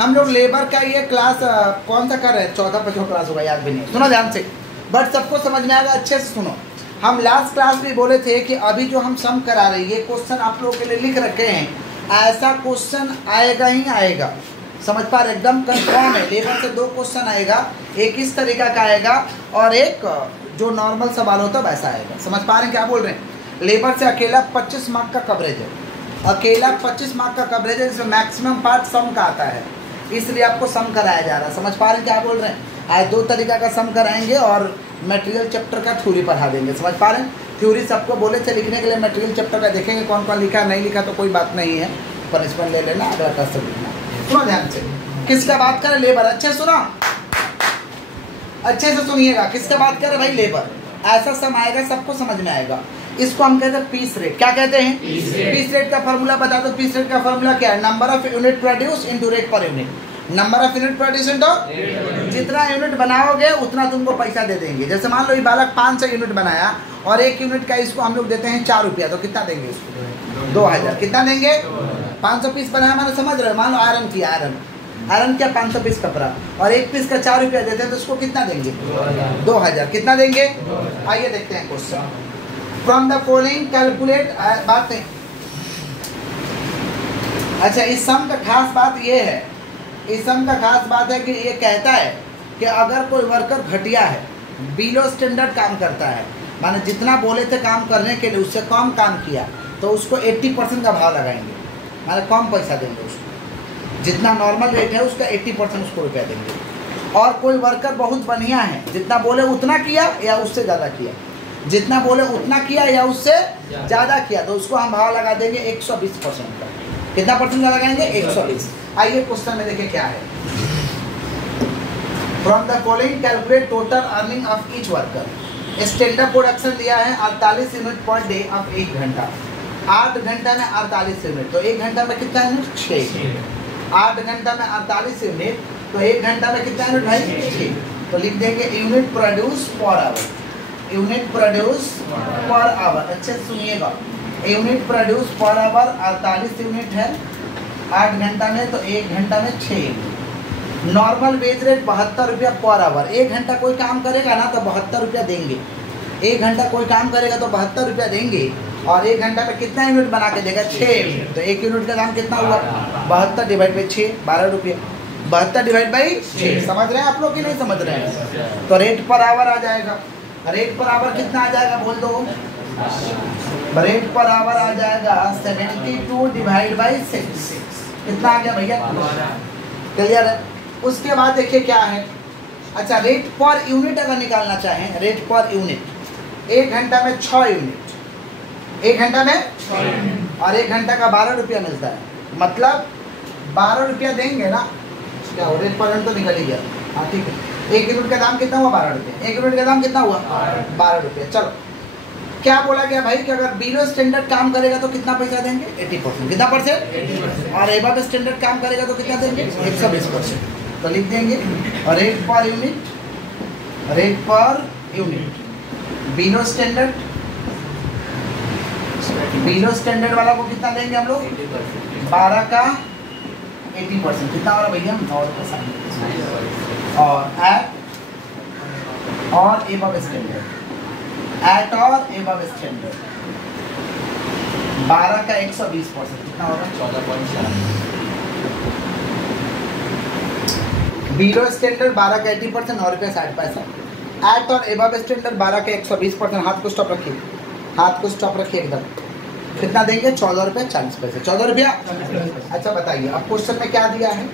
हम लोग लेबर का ये क्लास कौन सा कर रहे हैं, 14 5 क्लास होगा, याद भी नहीं, सुनो ध्यान से, बट सबको समझ में आएगा, अच्छे से सुनो। हम लास्ट क्लास में बोले थे कि अभी जो हम सम करा रहे हैं ये क्वेश्चन आप लोगों के लिए लिख रखे हैं, ऐसा क्वेश्चन आएगा ही आएगा, समझ पा रहे, एकदम कंफर्म है। लेबर से 2 क्वेश्चन आएगा, एक इस तरीका का आएगा और एक जो नॉर्मल सवाल होता है वैसा आएगा, समझ पा रहे हैं क्या बोल रहे हैं। लेबर से अकेला 25 मार्क का कवरेज है, अकेला 25 मार्क का कवरेज है, जिसमें मैक्सिमम पार्ट सम का आता है, इसलिए आपको सम कराया जा रहा है, समझ पा रहे हैं क्या बोल रहे हैं। आज 2 तरीका का सम कराएंगे और मटेरियल चैप्टर का थ्योरी पढ़ा देंगे, समझ पा रहे हैं। थ्योरी सबको बोले थे लिखने के लिए, मटेरियल चैप्टर का देखेंगे कौन कौन लिखा नहीं लिखा तो कोई बात नहीं है, पनिशमेंट ले लेना, अगला क्लास लिखना। सुनो ध्यान से, किसका बात करें, लेबर, अच्छे सुना, अच्छे से सुनिएगा, किसका बात करें भाई, लेबर। ऐसा सम आएगा सबको समझ में आएगा, इसको हम कहते हैं पीस रेट। क्या कहते हैं, पीस रेट का फॉर्मूला बता दो। पीस रेट का फॉर्मूला क्या है, number of unit produce into rate per unit, number of unit produce into, जितना यूनिट बनाओगे उतना तुमको पैसा दे देंगे। जैसे मान लो ये बालक 500 यूनिट बनाया और 1 यूनिट का इसको हम लोग देते हैं 4 रुपया, तो कितना देंगे इसको, 2000, कितना देंगे, 500 पीस बनाया, मैंने समझ रहे हो, मान लो आयरन किया, आयरन क्या 500 पीस कपड़ा और 1 पीस का 4 रुपया देते हैं, तो उसको कितना देंगे, 2000, कितना देंगे। आइए देखते हैं question, from the following calculate, बातें। अच्छा, इस सम का खास बात ये है, इस सम का खास बात है कि ये कहता है कि अगर कोई वर्कर घटिया है, बिलो स्टैंडर्ड काम करता है, माने जितना बोले थे काम करने के लिए उससे कम काम किया, तो उसको 80% का भाव लगाएंगे, माने कम पैसा देंगे उसको, जितना नॉर्मल रेट है उसका 80% उसको रुपया देंगे। और कोई वर्कर बहुत बढ़िया है, जितना बोले उतना किया या उससे ज़्यादा किया, जितना बोले उतना किया या उससे ज़्यादा किया, तो उसको हम भाव लगा देंगे 120% का। कितना परसेंट का लगाएंगे, 120। आइए क्वेश्चन में देखिए क्या है, from the following calculate total earning of each worker. Standard production दिया है 48 यूनिट पर डे ऑफ 1 घंटा, 8 घंटा में 48 यूनिट, तो 1 घंटा में कितना यूनिट, 6। 8 घंटा में 48 यूनिट, तो 1 घंटा में कितना यूनिट भाई, 6। तो लिख देंगे unit produce per hour, unit produce per hour, अच्छे से सुनिएगा, unit produce per hour 48 unit है 8 घंटा में, तो 1 घंटा में 6 यूनिट। नॉर्मल वेज रेट 72 रुपया पर आवर, 1 घंटा कोई काम करेगा ना तो 72 रुपया देंगे, 1 घंटा कोई काम करेगा तो 72 रुपया देंगे, और 1 घंटा में कितना यूनिट बना के देगा, 6 यूनिट, तो 1 यूनिट का दाम कितना हुआ, 72 डिवाइड बाई 6, 12 रुपये, 72 डिवाइड बाई 6, समझ रहे हैं आप लोग कि नहीं समझ रहे हैं। तो रेट पर आवर आ जाएगा, रेट पर आवर कितना आ जाएगा बोल दो, रेट पर आवर आ जाएगा 72 डिवाइड बाई 6, कितना आ गया भैया, क्लियर है। उसके बाद देखिए क्या है, अच्छा रेट पर यूनिट अगर निकालना चाहें, रेट पर यूनिट, 1 घंटा में 6 यूनिट, 1 घंटा में 6 यूनिट, और 1 घंटा का 12 रुपया मिलता है, मतलब 12 रुपया देंगे ना, क्या हो, रेट पर यूनिट तो निकल ही गया, हाँ ठीक है। 1 यूनिट का दाम कितना हुआ, 12 रुपये, 1 यूनिट का दाम कितना हुआ, 12 रुपये। चलो क्या बोला गया भाई कि अगर बिलो स्टैंडर्ड काम करेगा तो कितना पैसा देंगे, 80%, कितना परसेंट, और एबव स्टैंडर्ड काम करेगा तो कितना देंगे, 120%, तो लिख देंगे। और rate per unit, rate per unit, below standard, below standard वाला को कितना देंगे हम लोग, 12 का 80%, कितना हो रहा भैया, 9%, और एट और एबव स्टैंडर्ड, एट और एबव स्टैंडर्ड 12 का 120%, कितना होगा, 14.4। बिलो स्टैंडर्ड 12 का 80%, 9 रुपये 60 पैसा। एट और एबव स्टैंडर्ड 12 का 120%, हाथ को स्टॉप रखिए, हाथ को स्टॉप रखिए एकदम, कितना देंगे, 14 रुपये 40 पैसे, 14 रुपया। अच्छा बताइए अब क्वेश्चन में क्या दिया है,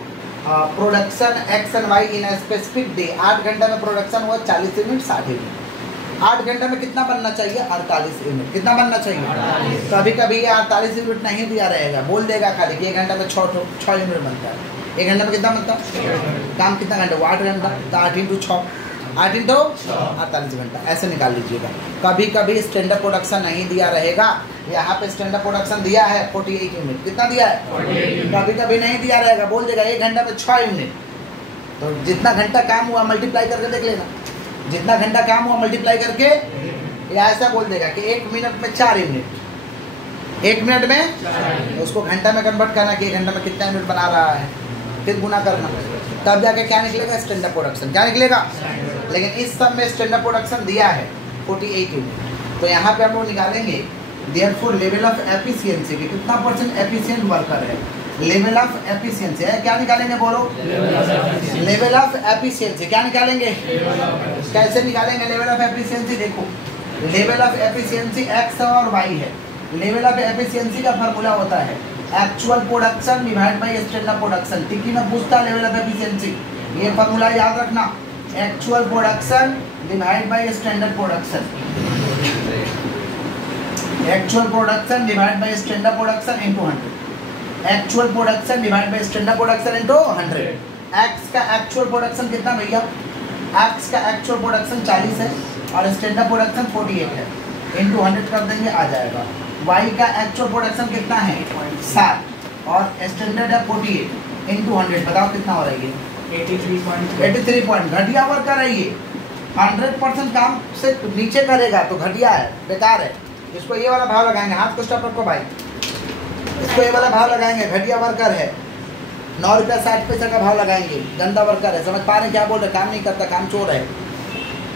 production X and Y in specific day, 8 घंटा में प्रोडक्शन हुआ 40 यूनिट 60 यूनिट, 8 घंटा में कितना बनना चाहिए, 48 यूनिट, कितना बनना चाहिए, कभी कभी ये 48 यूनिट नहीं दिया रहेगा, बोल देगा खाली कि 1 घंटा में 6 यूनिट बनता है, 1 घंटे में कितना बनता है, काम कितना घंटा हुआ, 8 घंटा, तो 8 × 6, 8 × 48 घंटा, ऐसे निकाल लीजिएगा। कभी कभी स्टैंडर्ड प्रोडक्शन नहीं दिया रहेगा, यहाँ पे स्टैंडर्ड प्रोडक्शन दिया है 48 यूनिट, कितना दिया है, कभी कभी नहीं दिया रहेगा, बोल देगा 1 घंटा में 6 यूनिट, तो जितना घंटा काम हुआ मल्टीप्लाई करके देख लेना, जितना घंटा काम हुआ मल्टीप्लाई करके, या ऐसा बोल देगा कि 1 मिनट में 4 यूनिट, 1 मिनट में, तो उसको घंटा में कन्वर्ट करना कि 1 घंटा में कितना यूनिट बना रहा है, फिर गुना करना, तब जाके क्या निकलेगा? Standard production. क्या निकलेगा? लेकिन इस सब में स्टैंडर्ड प्रोडक्शन दिया है 48 यूनिट। तो यहाँ पे हम लोग निकालेंगे देयरफॉर लेवल ऑफ एफिशिएंसी कि कितना % एफिशिएंट वर्कर है। लेवल ऑफ एफिशिएंसी है, क्या निकालेंगे बोलो? Level of efficiency. क्या निकालेंगे? कैसे निकालेंगे लेवल ऑफ एफिशिएंसी? देखो, लेवल ऑफ एफिशिएंसी एक्स और वाई है। लेवल ऑफ एफिशिएंसी का फार्मूला होता है actual production divide by standard production. ठीक ही ना पूछता लेवल ऑफ एफिशिएंसी, ये फार्मूला याद रखना, actual production divide by standard production. Actual production divide by standard production into 100। Actual production divide by standard production into 100। X का actual production कितना भैया? X का एक्चुअल प्रोडक्शन 40 है और स्टैंडर्ड प्रोडक्शन 48 है, इनटू 100 कर देंगे, आ जाएगा। वाई का एक्चुअल प्रोडक्शन कितना है? 7 और स्टैंडर्ड है 48, इनटू 100 बताओ कितना हो रहा है? 83 पॉइंट। घटिया वर्कर है ये, 100% काम से नीचे करेगा तो घटिया है, बेकार है। इसको ये वाला भाव लगाएंगे, हाथ को स्टॉप रखो भाई, इसको ये वाला भाव लगाएंगे, घटिया वर्कर है। 9 रुपया 60 पैसा का भाव लगाएंगे, गंदा वर्कर है। समझ पा रहे क्या बोल रहे? काम नहीं करता, काम चोर है।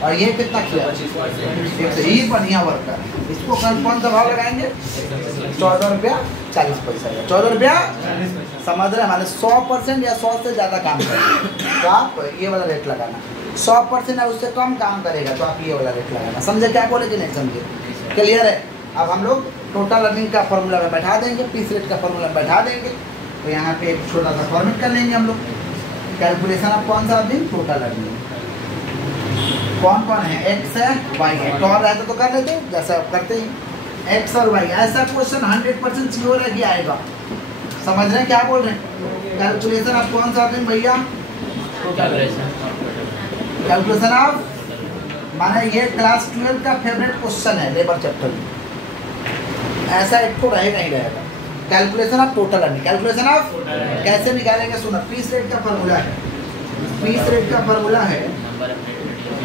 और ये कितना किया? ही बढ़िया वर्कर है। इसको कौन सा भाव लगाएंगे? 14 रुपया 40 पैसा। 14 रुपया, समझ रहे? हमारे 100% या 100 से ज़्यादा काम करेगा तो आप ये वाला रेट लगाना। 100% या उससे कम काम करेगा तो आप ये वाला रेट लगाना। समझे क्या बोले कि नहीं समझे? क्लियर है? अब हम लोग टोटल अर्निंग का फॉर्मूला में बैठा देंगे, पीस रेट का फॉर्मूला में बैठा देंगे। तो यहाँ पे एक छोटा सा फॉर्मेट कर लेंगे हम लोग। कैलकुलेशन ऑफ कौन सा अर्निंग? Total earning. कौन कौन है? एक्स है, वाई है। टॉल रहता तो कर लेते जैसा आप करते हैं, एक्स और वाई। ऐसा क्वेश्चन 100% श्योर है कि आएगा। समझ रहे हैं क्या बोल रहे हैं? कैलकुलेशन ऑफ कौन सा अर्निंग भैया? कैलकुलेशन ऑफ माने ये क्लास 12 का फेवरेट क्वेश्चन है लेबर चैप्टर में। ऐसा एक तो रहेगा ही रहेगा। Calculation of total earning. Calculation of कैसे निकालेंगे? सुनो, पीस रेट का फॉर्मूला है। पीस रेट का फॉर्मूला है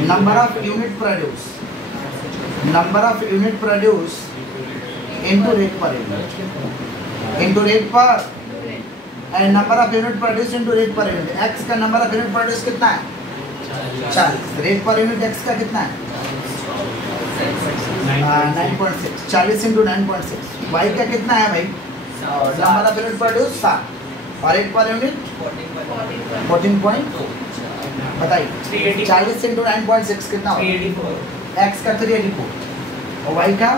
number of unit produce, number of unit produce into rate per unit, into rate per and number of unit produce into rate per unit. X का number of unit produce कितना है? 40। Rate per unit X का कितना है? 9.6। 40 into 9.6। Y का कितना है भाई? नंबर ऑफ यूनिट प्रोड्यूस 7 और रेट पर यूनिट 14.2। बताइए 40 इंटू 9.6 कितना होगा? एक्स का 384 और वाई का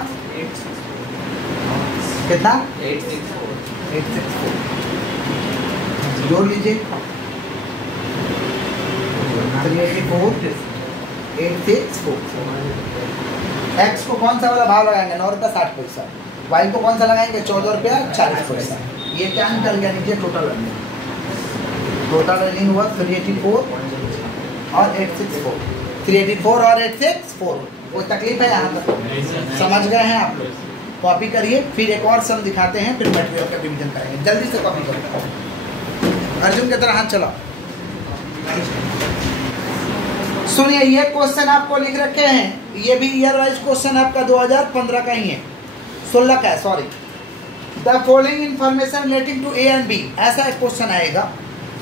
कितना? 864। जोड़ लीजिए 384 864। एक्स को कौन सा वाला भाव लगाएंगे? 9 रुपया 60 पैसा। वाई को कौन सा लगाएंगे? 14 रुपया 40 पैसा। ये क्या निकल गया नीचे? Total earning. टोटल अर्निंग हुआ 384 और 864। 384 और 864। कोई तकलीफ है यहाँ तक? समझ गए हैं आप लोग? कॉपी करिए, फिर एक और सम दिखाते हैं, फिर मटेरियल का रिवीजन करेंगे। जल्दी से कॉपी करो, अर्जुन की तरह हाथ चलाओ। सुनिए, ये क्वेश्चन आपको लिख रखे हैं, ये भी ईयर वाइज क्वेश्चन आपका 2015 का ही है, 16 का है, sorry. The following information relating to A and B. ऐसा एक क्वेश्चन आएगा,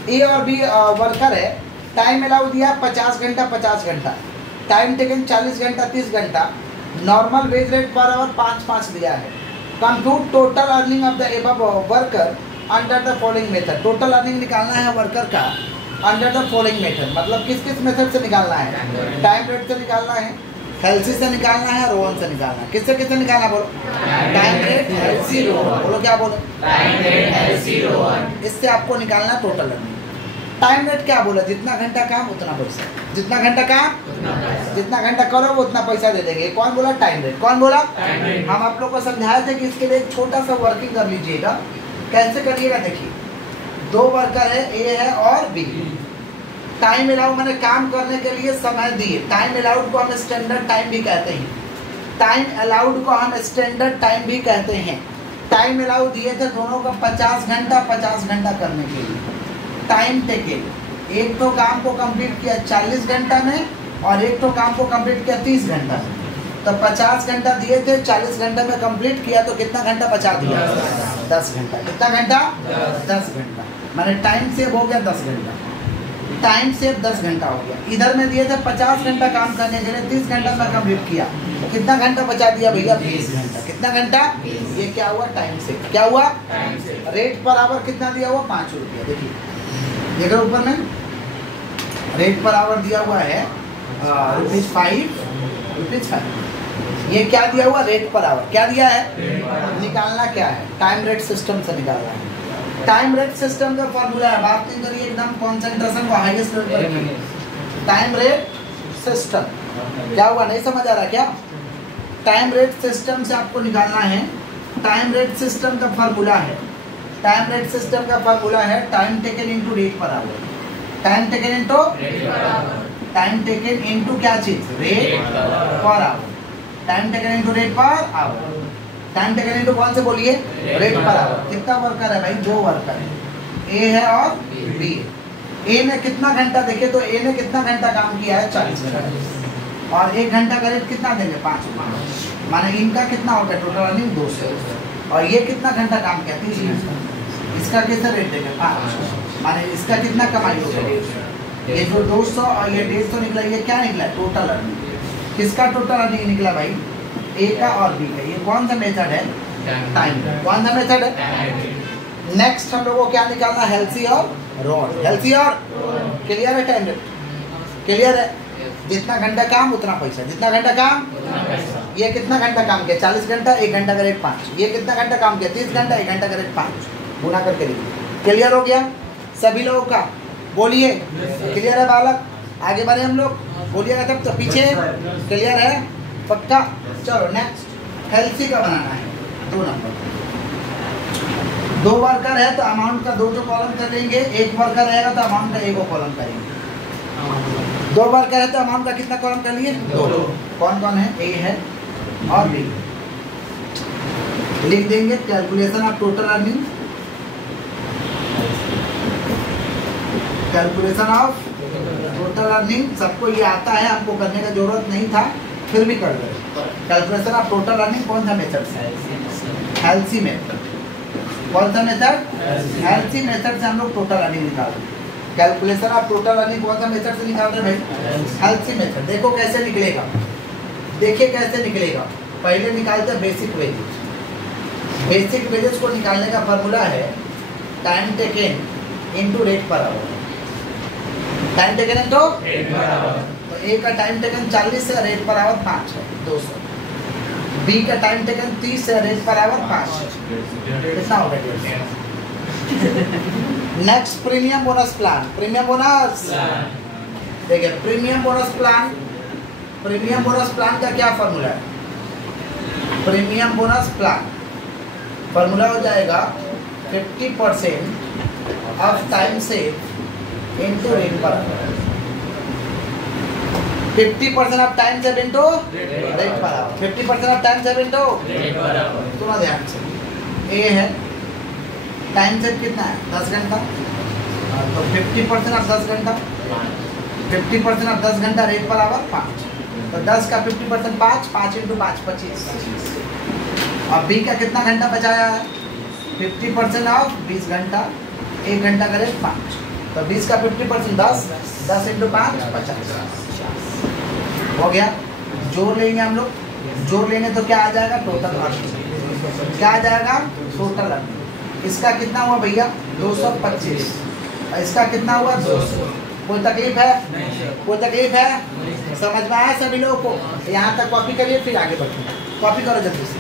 ए और बी वर्कर है, टाइम अलाउ दिया 50 घंटा 50 घंटा, टाइम टेकन 40 घंटा 30 घंटा, normal wage rate per hour 5 दिया है। Compute total earning of the above worker under the following method. Total earning निकालना है वर्कर का अंडर द फॉलोइंग मेथड, मतलब किस किस मेथड से निकालना है? टाइम रेट से निकालना है, हेल्सी से निकालना है, रोहन से निकालना है। किससे किससे निकालना? बोलो टाइम रेट, हेल्सी, रोहन। बोलो क्या बोलो? Time rate, Halsey, Rohan. इससे आपको निकालना टोटल अर्निंग। टाइम रेट क्या बोला? जितना घंटा काम उतना पैसा, जितना घंटा काम जितना घंटा करो वो उतना पैसा दे देंगे। कौन बोला? Time rate. कौन बोला? हम आप लोग को समझाए थे कि इसके लिए एक छोटा सा वर्किंग कर लीजिएगा। कैसे करिएगा? देखिए, 2 वर्कर है, ए है और बी। टाइम अलाउ मैंने काम करने के लिए समय दिए। टाइम अलाउड को हम स्टैंडर्ड टाइम भी कहते हैं। टाइम अलाउड को हम स्टैंडर्ड टाइम भी कहते हैं। टाइम अलाउ दिए थे दोनों का 50 घंटा करने के लिए। टाइम टेकन, एक तो काम को कंप्लीट किया 40 घंटा में और एक तो काम को कंप्लीट किया 30 घंटा में। तो 50 घंटा दिए थे, 40 घंटे में कंप्लीट किया तो कितना घंटा बचा दिया? 10 घंटा। कितना घंटा? 10 घंटा। मैंने टाइम सेव हो गया 10 घंटा, टाइम सेव 10 घंटा हो गया। इधर में दिए थे 50 घंटा काम करने के लिए, 30 घंटा में कंप्लीट किया, कितना घंटा बचा दिया भैया? 20 घंटा। कितना घंटा? ये क्या हुआ? Time save. क्या हुआ? रेट पर आवर कितना दिया हुआ? 5 रुपया। देखिए देख रहे ऊपर में रेट पर आवर दिया हुआ है ₹5। ये क्या दिया हुआ? Rate per hour. क्या दिया है? निकालना क्या है? टाइम रेट सिस्टम से निकालना है। टाइम रेट सिस्टम का फॉर्मूला है, बात नहीं करिए, एकदम कॉन्सेंट्रेशन को हाईएस्ट लेवल पर। टाइम रेट सिस्टम क्या हुआ? नहीं समझ आ रहा क्या? टाइम रेट सिस्टम से आपको निकालना है। टाइम रेट सिस्टम का फॉर्मूला है, टाइम रेट सिस्टम का फॉर्मूला है time taken into rate per hour. Time taken into time taken into क्या चीज? Rate per hour. Time taken into rate per hour. Time taken into कौन से बोलिए? Rate per hour. कितना worker है भाई? 2 वर्कर है, ए है और बी है। ए ने कितना घंटा, देखे तो ए ने कितना घंटा काम किया है? 40 घंटा। और 1 घंटा का रेट कितना देंगे? 5 रुपये। माने इनका कितना हो गया टोटल अर्निंग? 200। और ये कितना घंटा काम किया? 30 घंटा। इसका कैसे रेट देंगे? 5। माने इसका कितना कमाई हो गया? ये जो 200 और ये 150 निकला, ये क्या निकला? Total earning. किसका टोटल अर्निंग निकला भाई? ए का और बी का। ये कौन सा मेथड है? टाइम। कौन सा मेथड है? नेक्स्ट हम लोगों को क्या निकालना? हेल्सी और रॉड। हेल्सी और क्लियर है? टाइम रेट क्लियर है? जितना घंटा काम उतना पैसा। जितना घंटा काम, ये कितना घंटा काम किया? 40 घंटा, 1 घंटा का रेट 5। ये कितना घंटा काम किया? 30 घंटा, 1 घंटा का रेट 5। गुना करके लिखिए। क्लियर हो गया सभी लोगों का? बोलिए क्लियर है बालक? आगे बढ़े हम लोग, बोलिएगा तब तो। पीछे क्लियर है? पक्का? चलो नेक्स्ट हेल्थी का बनाना है। 2 नंबर, 2 वर्कर है तो अमाउंट का 2 कॉलम कर लेंगे। 1 वर्कर रहेगा तो अमाउंट का 1 कॉलम करेंगे। 2 वर्कर है तो अमाउंट का कितना कॉलम कर लिए? 2। कौन कौन है? ए है और बी। लिख देंगे calculation of total earning. Calculation of total earning सबको ये आता है, हमको करने का जरूरत नहीं था, फिर भी कर दे। कैलकुलेशन ऑफ टोटल अर्निंग कौन सा मेथड से? Halsey method. कौन सा मेथड? हेल्सी मेथड से हम लोग टोटल अर्निंग निकाल रहे हैं। कैलकुलेशन ऑफ टोटल अर्निंग कौन सा मेथड से निकाल रहे हैं भाई? Halsey method. देखो कैसे निकलेगा, देखिए कैसे निकलेगा। पहले निकालते हैं बेसिक वेजेस। बेसिक वेजेस को निकालने का फॉर्मूला है time taken into rate per hour. Time taken into तो ए का टाइम टेकन 40 है, रेट पर आवर 5 है, 200। बी का टाइम टेकन 30 है, रेट पर आवर 5 है, कितना हो गया? Next premium bonus plan. Premium bonus देखिए, premium bonus plan, premium bonus plan का क्या फॉर्मूला है? प्रीमियम बोनस प्लान फॉर्मूला हो जाएगा 50% of time save into rate per hour. 50% of time save into rate per hour. 50% of time save into rate per hour. सुना ध्यान से। ए है time save कितना है? 10 घंटा। तो 50% ऑफ 10 घंटा, 50% ऑफ 10 घंटा रेट पर आवर 5। तो 10 का 50% 5, 5 इंटू 5 25। और बी का कितना घंटा बचाया है? 50% ऑफ 20 घंटा, 1 घंटा का रेट 5। तो 20 का 50% 10, 10 इंटू 5 50 हो गया। जोड़ लेंगे हम लोग, जोड़ लेंगे तो क्या आ जाएगा? Total earning. क्या आ जाएगा? Total earning. इसका कितना हुआ भैया? 225। इसका कितना हुआ? 200। कोई तकलीफ है? कोई तकलीफ है? समझ में आया सभी लोगों को? यहाँ तक कॉपी करिए, फिर आगे बढ़िए। कॉपी करो जल्दी से।